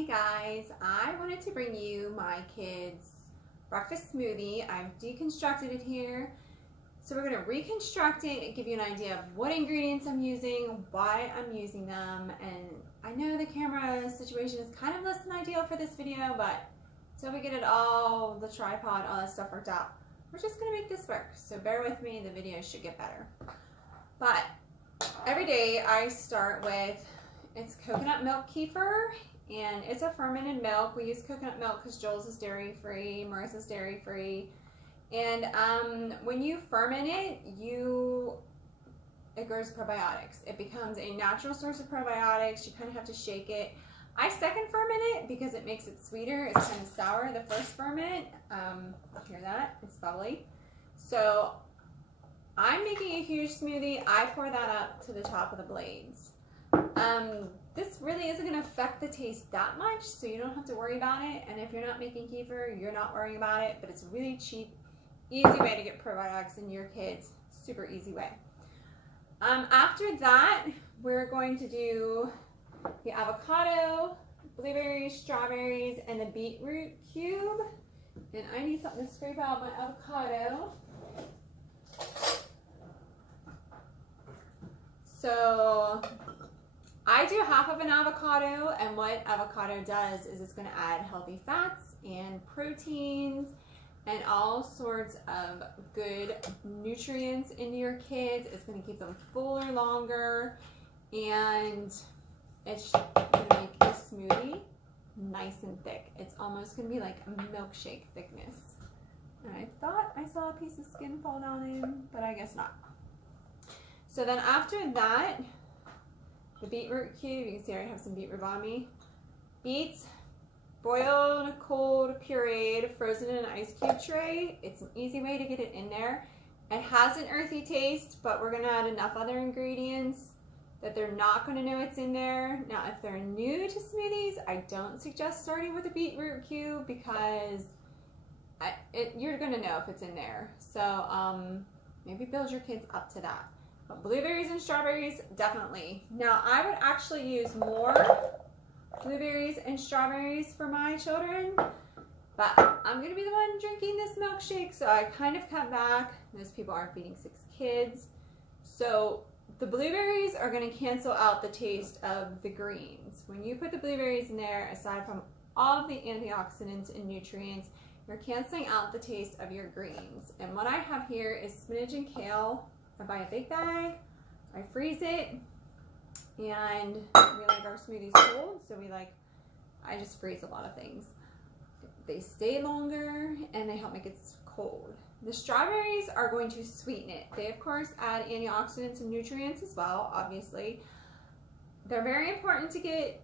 Hey guys, I wanted to bring you my kids' breakfast smoothie. I've deconstructed it here. So we're going to reconstruct it and give you an idea of what ingredients I'm using, why I'm using them, and I know the camera situation is kind of less than ideal for this video, but until we get it all, the tripod, all that stuff worked out, we're just going to make this work. So bear with me, the video should get better. But every day I start with, it's coconut milk kefir, and it's a fermented milk. We use coconut milk because Joel's is dairy free, Marissa's dairy free. And when you ferment it, it grows probiotics. It becomes a natural source of probiotics. You kind of have to shake it. I second ferment it because it makes it sweeter. It's kind of sour the first ferment. Hear that? It's bubbly. So I'm making a huge smoothie. I pour that up to the top of the blades. This really isn't going to affect the taste that much, so you don't have to worry about it. And if you're not making kefir, you're not worrying about it. But it's a really cheap, easy way to get probiotics in your kids. Super easy way. After that, we're going to do the avocado, blueberries, strawberries, and the beetroot cube. And I need something to scrape out my avocado. So I do half of an avocado, and what avocado does is it's going to add healthy fats and proteins and all sorts of good nutrients into your kids. It's going to keep them fuller longer, and it's going to make the smoothie nice and thick. It's almost going to be like a milkshake thickness. And I thought I saw a piece of skin fall down in, but I guess not. So then after that, the beetroot cube, you can see I already have some beetroot on me. Beets, boiled, cold, pureed, frozen in an ice cube tray. It's an easy way to get it in there. It has an earthy taste, but we're going to add enough other ingredients that they're not going to know it's in there. Now, if they're new to smoothies, I don't suggest starting with a beetroot cube because you're going to know if it's in there. So maybe build your kids up to that. But blueberries and strawberries, definitely. Now, I would actually use more blueberries and strawberries for my children, but I'm going to be the one drinking this milkshake, so I kind of cut back. Most people aren't feeding 6 kids. So the blueberries are going to cancel out the taste of the greens. When you put the blueberries in there, aside from all of the antioxidants and nutrients, you're canceling out the taste of your greens. And what I have here is spinach and kale. I buy a big bag, I freeze it, and we like our smoothies cold, so I just freeze a lot of things. They stay longer, and they help make it cold. The strawberries are going to sweeten it. They, of course, add antioxidants and nutrients as well, obviously. They're very important to get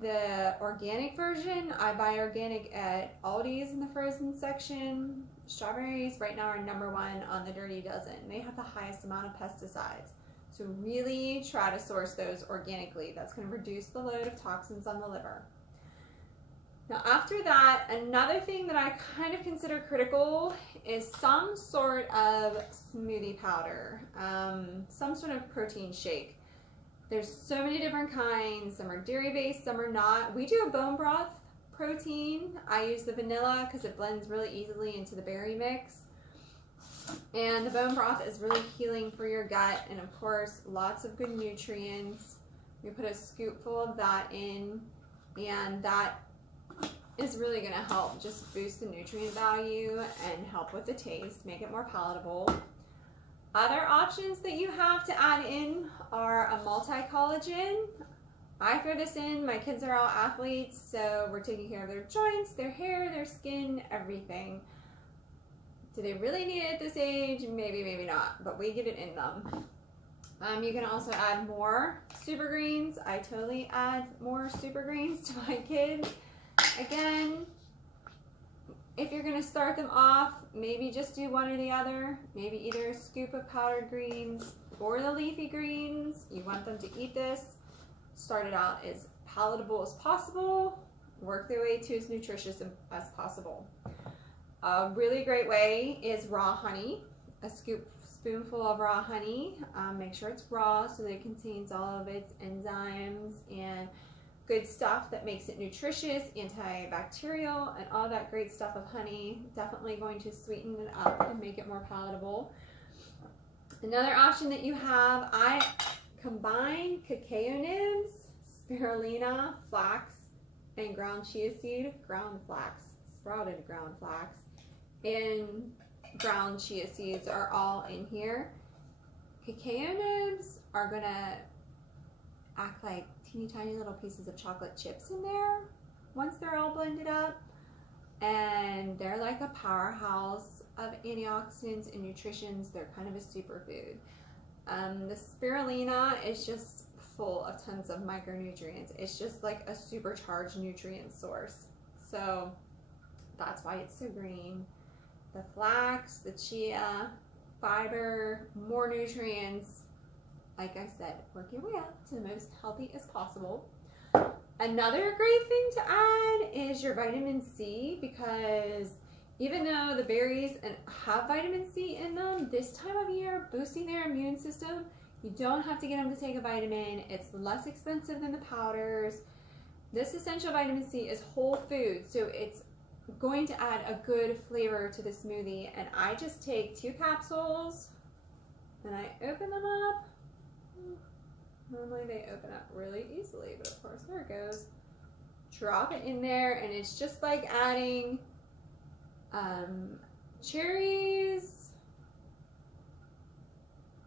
the organic version. I buy organic at Aldi's in the frozen section. Strawberries right now are #1 on the Dirty Dozen. They have the highest amount of pesticides. So really try to source those organically. That's going to reduce the load of toxins on the liver. Now after that, another thing that I kind of consider critical is some sort of smoothie powder, some sort of protein shake. There's so many different kinds. Some are dairy based, some are not. We do a bone broth protein. I use the vanilla because it blends really easily into the berry mix. And the bone broth is really healing for your gut, and of course lots of good nutrients. We put a scoopful of that in, and that is really going to help just boost the nutrient value and help with the taste, make it more palatable. Other options that you have to add in are a multi-collagen. I throw this in. My kids are all athletes, so we're taking care of their joints, their hair, their skin, everything. Do they really need it at this age? Maybe, maybe not, but we get it in them. You can also add more super greens. I totally add more super greens to my kids. Again, if you're going to start them off, maybe just do one or the other. Maybe either a scoop of powdered greens or the leafy greens. You want them to eat this. Start it out as palatable as possible. Work their way to as nutritious as possible. A really great way is raw honey. A spoonful of raw honey. Make sure it's raw so that it contains all of its enzymes and good stuff that makes it nutritious, antibacterial, and all that great stuff of honey. Definitely going to sweeten it up and make it more palatable. Another option that you have, I combine cacao nibs, spirulina, flax, and ground chia seed, ground flax, sprouted ground flax, and ground chia seeds are all in here. Cacao nibs are gonna act like teeny tiny little pieces of chocolate chips in there once they're all blended up, and they're like a powerhouse of antioxidants and nutritions. They're kind of a superfood. The spirulina is just full of tons of micronutrients. It's just like a supercharged nutrient source, so that's why it's so green. The flax, the chia, fiber, more nutrients. Like I said, work your way up to the most healthy as possible. Another great thing to add is your vitamin C, because even though the berries have vitamin C in them, this time of year, boosting their immune system, you don't have to get them to take a vitamin. It's less expensive than the powders. This essential vitamin C is whole food, so it's going to add a good flavor to the smoothie. And I just take 2 capsules and I open them up. Normally they open up really easily, but of course, there it goes. Drop it in there, and it's just like adding cherries,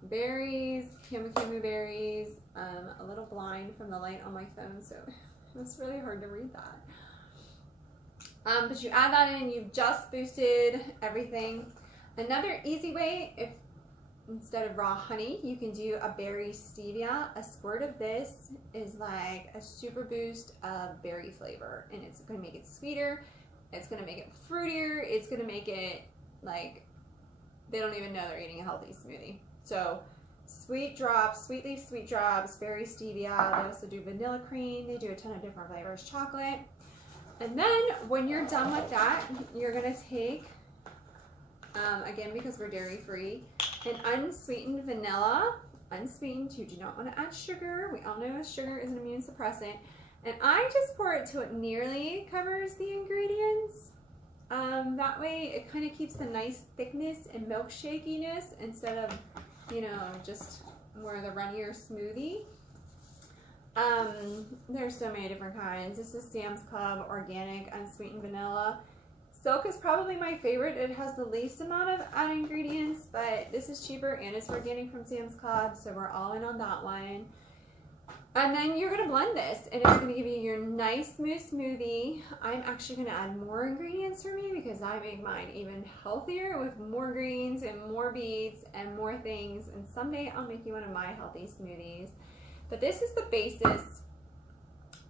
berries, camu berries. A little blind from the light on my phone, so it's really hard to read that. But you add that in, you've just boosted everything. Another easy way, if instead of raw honey, you can do a berry stevia. A squirt of this is like a super boost of berry flavor, and it's going to make it sweeter. It's going to make it fruitier. It's going to make it like they don't even know they're eating a healthy smoothie. So sweet drops, sweet leaf sweet drops, berry stevia. They also do vanilla cream. They do a ton of different flavors, chocolate. And then when you're done with that, you're going to take, again, because we're dairy free, an unsweetened vanilla. Unsweetened, you do not want to add sugar. We all know sugar is an immune suppressant. And I just pour it till it nearly covers the ingredients. That way it kind of keeps the nice thickness and milkshakiness instead of, you know, just more of the runnier smoothie. There's so many different kinds. This is Sam's Club organic unsweetened vanilla. Silk is probably my favorite. It has the least amount of added ingredients, but this is cheaper and it's organic from Sam's Club, so we're all in on that one. And then you're going to blend this, and it's going to give you your nice smooth smoothie. I'm actually going to add more ingredients for me because I make mine even healthier with more greens and more beets and more things. And someday I'll make you one of my healthy smoothies. But this is the basis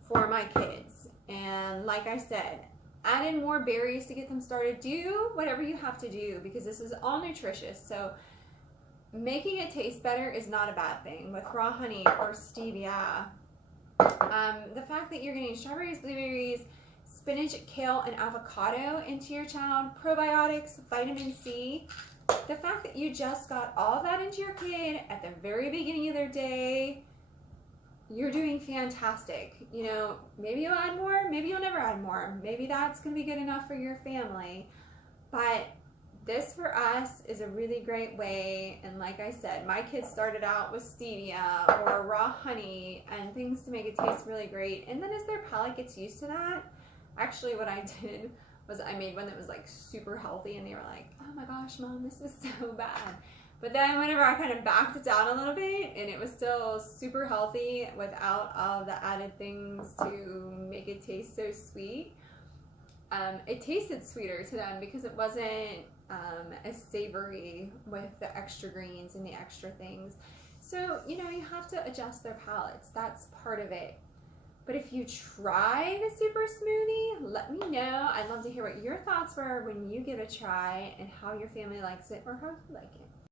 for my kids. And like I said, add in more berries to get them started. Do whatever you have to do because this is all nutritious. So making it taste better is not a bad thing with raw honey or stevia. The fact that you're getting strawberries, blueberries, spinach, kale, and avocado into your child, probiotics, vitamin C, the fact that you just got all of that into your kid at the very beginning of their day, you're doing fantastic. You know, maybe you'll add more, maybe you'll never add more. Maybe that's going to be good enough for your family. But this for us is a really great way, and like I said, my kids started out with stevia or raw honey and things to make it taste really great, and then as their palate gets used to that, actually what I did was I made one that was like super healthy, and they were like, oh my gosh, Mom, this is so bad. But then whenever I kind of backed it down a little bit, and it was still super healthy without all the added things to make it taste so sweet, it tasted sweeter to them because it wasn't as savory with the extra greens and the extra things. So, you know, you have to adjust their palates. That's part of it. But if you try the super smoothie, let me know. I'd love to hear what your thoughts were when you give it a try and how your family likes it or how you like it.